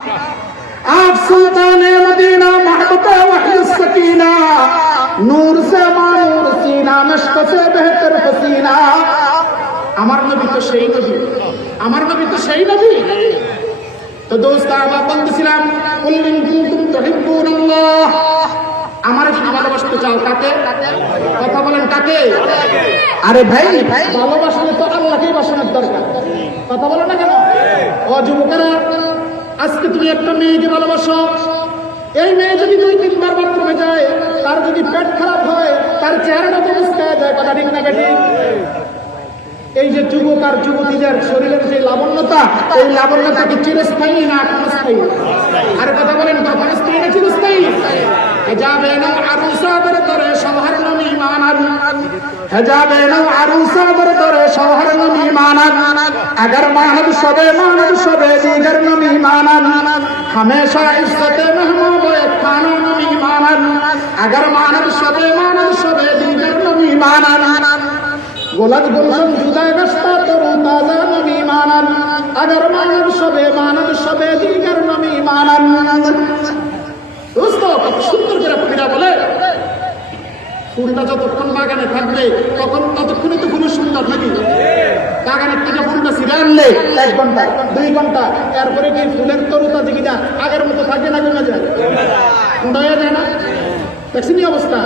आप सुल्तान मदीना मोहब्बत वही सकीना नूर से मानूर सीना मश्क से बेहतर पसीना আমার নবী তো সেই নবী আমার নবী তো সেই নবী তো দোস্ত আমরা বলতেছিলাম কুল্লিন কুনতুম তুহিব্বুনাল্লাহ আমার যদি ভালোবাসতে চাও কাকে কথা বলেন কাকে আরে ভাই ভালোবাসলে তো আল্লাহকেই বাসনের দরকার কথা বলো না কেন ও যুবকেরা যদি তুমি একটা মেয়েকে ভালোবাসো, এই মেয়ে যদি দুই তিনবার বাথরুমে যায়, তার যদি পেট খারাপ হয়, তার চেহারাটা তো মুস্কায় যায়, কথা ঠিক না এই যে যুবক আর যুবতীদের শরীরের যে লাবণ্যতা, এই লাবণ্যতা কি চিরস্থায়ী না আত্মস্থায়ী আর কথা বলেন তখন স্ত্রী না চিরস্থায়ী? হেজাবেন আরুসাদের তরে সবার নমি মানান হেজাবেন আরুসাদের তরে সবার নমি মানান আগর মানব সবে মানব সবে দিগ ईमानन हमेशा इज्जत महमूद खानन ईमानन अगर मानव सबे मानव सबे दीगर नम ईमानन गुलत गुलशन जुदा गस्ता तरू ताजा नम ईमानन अगर मानव सबे मानव सबे दीगर नम ईमानन दोस्तों सुंदर मेरा पीड़ा बोले ফুলটা যতক্ষণ বাগানে থাকবে, তখন ততক্ষণে তো ফুল সুন্দর নাকি? বাগানের থেকে ফুলটা ছিঁড়ে আনলে এক ঘণ্টা, দুই ঘণ্টা এরপরে কি ফুলের তরুতা দিকিটা আগের মতো থাকে না কমে যায় উড়াইয়া যায় না? দেখছেন অবস্থা?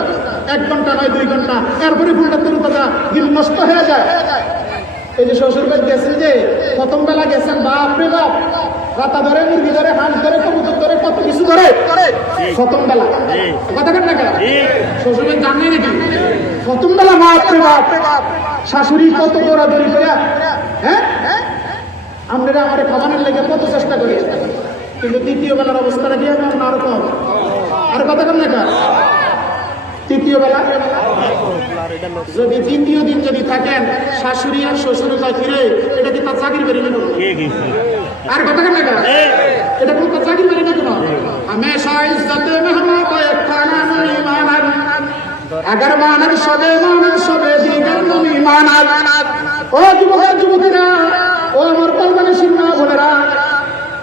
এক ঘণ্টা নয়, দুই ঘণ্টা এরপরে ফুলটা তরুতাজা গিল নষ্ট হয়ে যায়। এই যে শ্বশুর বাড়ি গেছেন যে প্রথম বেলা গেছেন বাপ রে বাপ রাতা ধরে মুরগি ধরে হাঁস ধরে কবুতর ধরে কত কিছু ধরে। প্রথম বেলা কথা কেন না শ্বশুর বাড়ি জানেই নাকি? প্রথম বেলা বাপ রে বাপ। শাশুড়ি কত দৌড়াদৌড়ি করে হ্যাঁ? আমরা আমার খাবারের লেগে কত চেষ্টা করি। কিন্তু দ্বিতীয় বেলার অবস্থাটা কি হবে না ওরকম? আর কথা কেন না তৃতীয় বেলা যদি দ্বিতীয় দিন যদি থাকেন শাশুড়ি আর শ্বশুর ফিরে এটা কি তার চাকরি বেরিয়ে আর কথা কেন এটা কোন কথা কি মানে না কেন? হামেশা ইজ্জতে এক খানা নন ইমানার আগর মানব সদে মানব সদে দিগর নন ইমানার ও যুবকের যুবতীরা ও আমার কলমানে সিনমা বোনেরা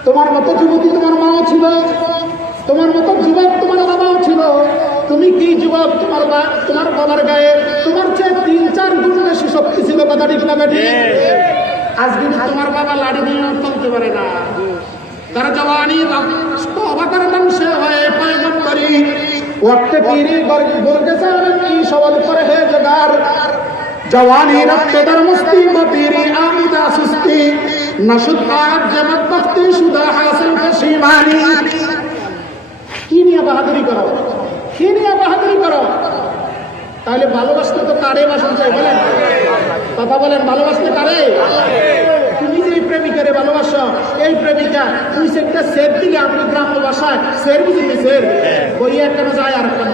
তোমার মতো যুবতী তোমার মাও ছিল। তোমার মতো যুবক তোমার বাবাও ছিল। তুমি কি যুবক তোমার বা তোমার বাবার গায়ে? তোমার চেয়ে তিন চার গুণ বেশি শক্তি ছিল কথাটি ঠিক না আজকে তোমার বাবা লাড়ি দিয়ে চলতে পারে না, তার জওয়ানি তবা করে বংশে হয়ে পয়গম্বরি। ওয়াক্তে পীরি গর্গে সারেন কি সওয়াল করে হে জগার জওয়ানি রক্তে দর মুস্তি বপীরি আমিদা সুস্তি নশুদ পাক জমত বখতি সুদা হাসিল ফশিমানি কি নিয়ে বাহাদুরি করো? কি নিয়ে বাহাদুরি করো? তাহলে ভালোবাসতে তো কারে বাসন চাই, বলেন। কথা বলেন, ভালোবাসতে কারে তুমি যে এই প্রেমিকারে ভালোবাসো এই প্রেমিকা তুই সেটা দিলে আপনি গ্রাম্য ভাষায় সের বুঝলি সের ওই একটা যায় আর একটা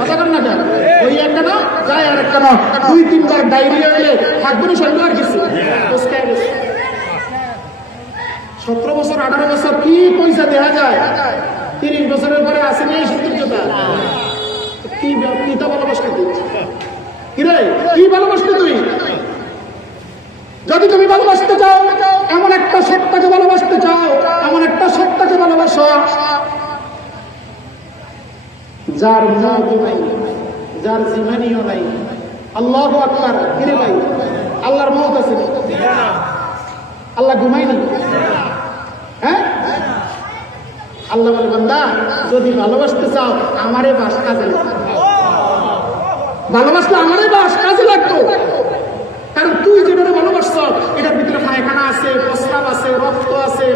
কথা কর না কেন? ওই একটা না যায় আর একটা দুই তিনবার ডায়রিয়া এলে থাকবে না সঙ্গে আর কিছু। সতেরো বছর আঠারো বছর কি পয়সা দেখা যায়? তিরিশ বছরের পরে আসেনি এই সৌন্দর্যতা? কি কিতা ভালোবাসতে তুই? কিরে কি ভালোবাসতে তুই? যদি তুমি ভালোবাসতে চাও এমন একটা সত্তাকে ভালোবাসতে চাও, এমন একটা সত্তাকে ভালোবাসো। যার মত নাই, যার জিমানিও নাই, আল্লাহ আকবার কিরে ভাই আল্লাহর মত আছে। আল্লাহ ঘুমায়নি হ্যাঁ? আল্লাহ বলে, বান্দা, যদি ভালোবাসতে চাও, আমারে বাস কাজে লাগবে। ভালোবাসলে আমারে বাস কাজে লাগতো কারণ তুই যেটা ভালোবাসছ এটার ভিতরে পায়খানা আছে প্রস্রাব আছে রক্ত আছে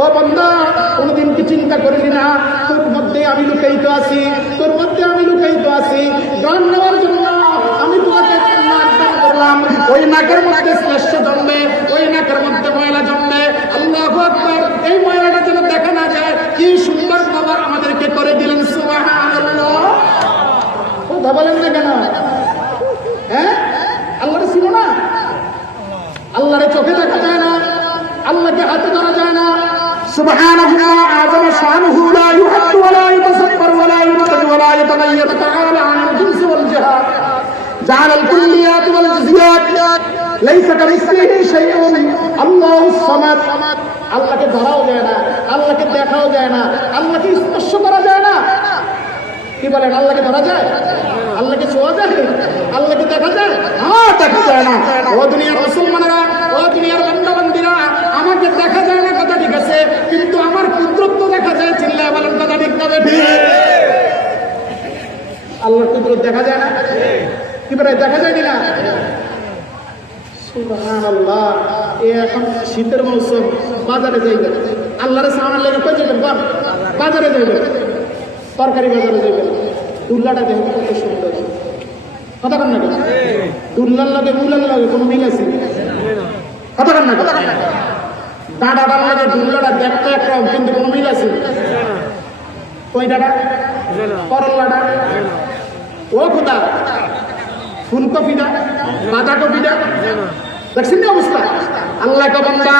ও বান্দা, কোনদিন কি চিন্তা করলি না? তোর মধ্যে আমি লুকাইতে আছি, তোর মধ্যে আমি লুকাইতে আছি। গান ওই নাকের মধ্যে শ্রেষ্ঠ জন্মে, ওই নাকের মধ্যে ময়লা জন্মে। আল্লাহ আকবর, এই ময়লাটা যেন দেখা না যায়, কি সুন্দর খবর আমাদেরকে করে দিলেন কথা বলেন না কেন? হ্যাঁ? আল্লাহরে ছিল না? আল্লাহরে চোখে দেখা যায় না, আল্লাহকে হাতে ধরা যায় না। سبحانه أعظم شأنه لا يحد ولا يتصبر ولا ينتج ولا جعل الكليات والجزيات ليس كمثله شيء الله الصمد আল্লাহকে ধরাও যায় না আল্লাহকে দেখাও যায় না আল্লাহকে স্পর্শ করা যায় না কি বলেন আল্লাহকে ধরা যায় আল্লাহকে ছোঁয়া যায় আল্লাহকে দেখা যায় হ্যাঁ দেখা যায় না ও দুনিয়ার মুসলমানেরা ও দুনিয়ার বন্দাবন্দিরা আমাকে দেখা যায় না কথা ঠিক আছে কিন্তু আমার কুদরত তো দেখা যায় চিল্লায় বলেন কথা ঠিক না ঠিক আল্লাহর কুদরত দেখা যায় না দেখা যায় না এখন শীতের মৌসুম বাজারে যাইবে আল্লাহর সামনে লেগে কই যাবেন বল বাজারে যাইবে তরকারি বাজারে যাইবে তুল্লাটা দেখো কত সুন্দর। কথা কন না তুল্লার লাগে মুলার লাগে কোনো মিল আছে? কথা লাগে দুল্লাটা দেখতে কিন্তু কোনো মিল আছে? কই ডাটা করল্লাটা? ও খুদা ফুলকপিটা, বাঁধাকপিটা, দেখছেন অবস্থা? আল্লাহ বান্দা,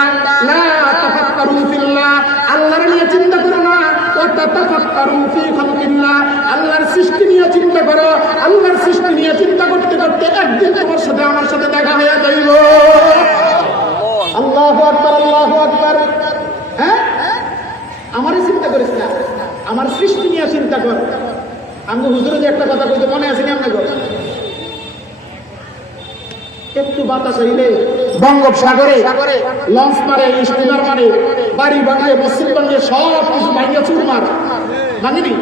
লা তাফাক্কারু ফিল্লাহ, আল্লাহর নিয়ে চিন্তা করো না ও তাতাফাক্কারু ফি খালকিল্লাহ, আল্লাহর সৃষ্টি নিয়ে চিন্তা করো, আল্লাহর সৃষ্টি নিয়ে চিন্তা করতে করতে একদিন তোমার সাথে, আমার সাথে দেখা হয়ে যাইব আল্লাহু আকবার আল্লাহু আকবার। হ্যাঁ? আমারই চিন্তা করিস না। আমার সৃষ্টি নিয়ে চিন্তা কর। আমি হুজুরে যে একটা কথা কইতে মনে আছে না আপনাকে? একটু বাতাস হইলে বঙ্গোপসাগরে লঞ্চ মারে স্টিমার মারে বাড়ি বানায় বানিয়ে সব কিছু ভাঙিয়ে চুর মার। ভাঙেনি?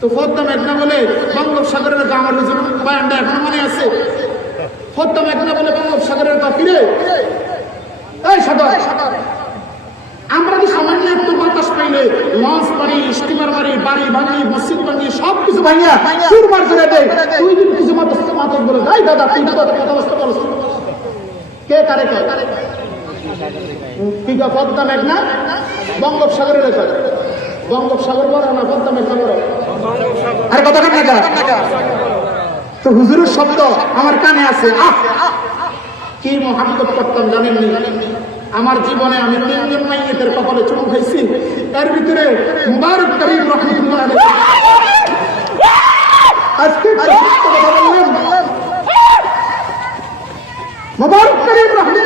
তো ফদ্দা মেঘনা বলে বঙ্গোপসাগরের গা আমার হুজুর বয়ানটা এখন মনে আছে? ফদ্দা মেঘনা বলে বঙ্গোপসাগরের ফিরে? এই সদর আমরা কি সামান্য একটু বাতাস পাইলে লঞ্চ মারি স্টিমার মারি বাড়ি ভাঙি মসজিদ ভাঙি সব কিছু ভাঙিয়া চুরমার করে দেয়। তুই যদি কিছু মাতক বলে যাই দাদা তুই তো কথাবার্তা বলছ কে কারে কে কি পদ্মা মেঘনা? বঙ্গোপসাগরের বঙ্গোপসাগর বড় না পদ্মা মেঘনা বড় আর কথা কাট তো হুজুরের শব্দ আমার কানে আছে। আহ! কি মহাব্বত করতাম জানেননি? আমার জীবনে আমি তিনজন মাইয়েতের কপালে চুমু খাইছি এর ভিতরে মুবারক করিম রহমতুল্লাহ। আজকে মুবারক করিম রহমতুল্লাহ